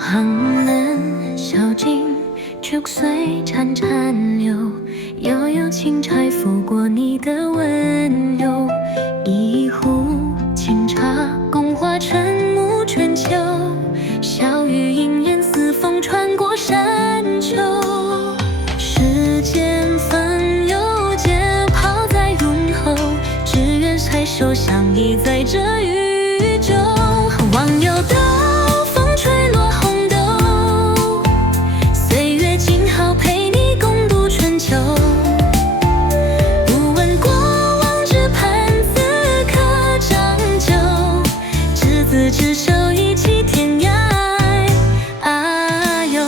行人小径，竹随潺潺流，悠悠轻柴拂过你的温柔。一壶清茶，共话沉暮春秋。小雨隐忍，似风穿过山丘。世间纷忧皆抛在云后，只愿携手相依在这宇宙。忘忧的执手一起天涯，啊哟！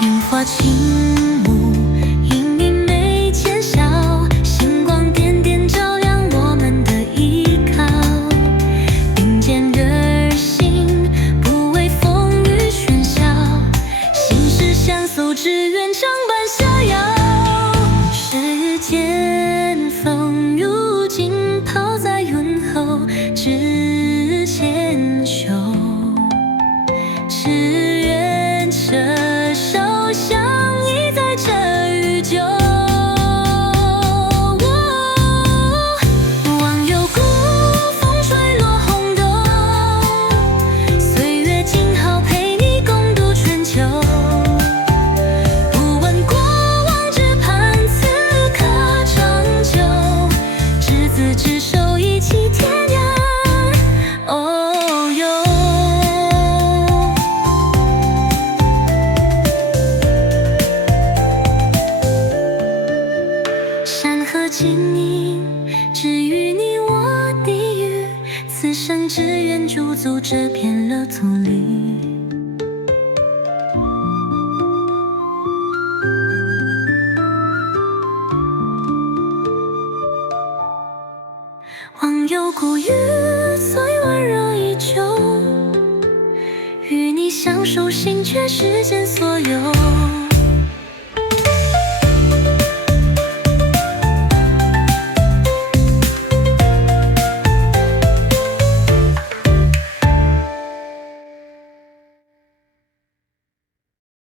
烟花轻舞，映你眉间笑，星光点点照亮我们的依靠。并肩而行，不畏风雨喧嚣，心事相守，只愿相伴逍遥。世间风如锦，抛在云后，只牵手，只愿携手相依在这宇宙。忘忧孤风吹落红豆，岁月静好陪你共度春秋。执手一起天涯，哦哟！山河静影，只与你我低语，此生只愿驻足这片乐土里。忘忧孤语，最温柔依旧，与你相守，心却世间所有。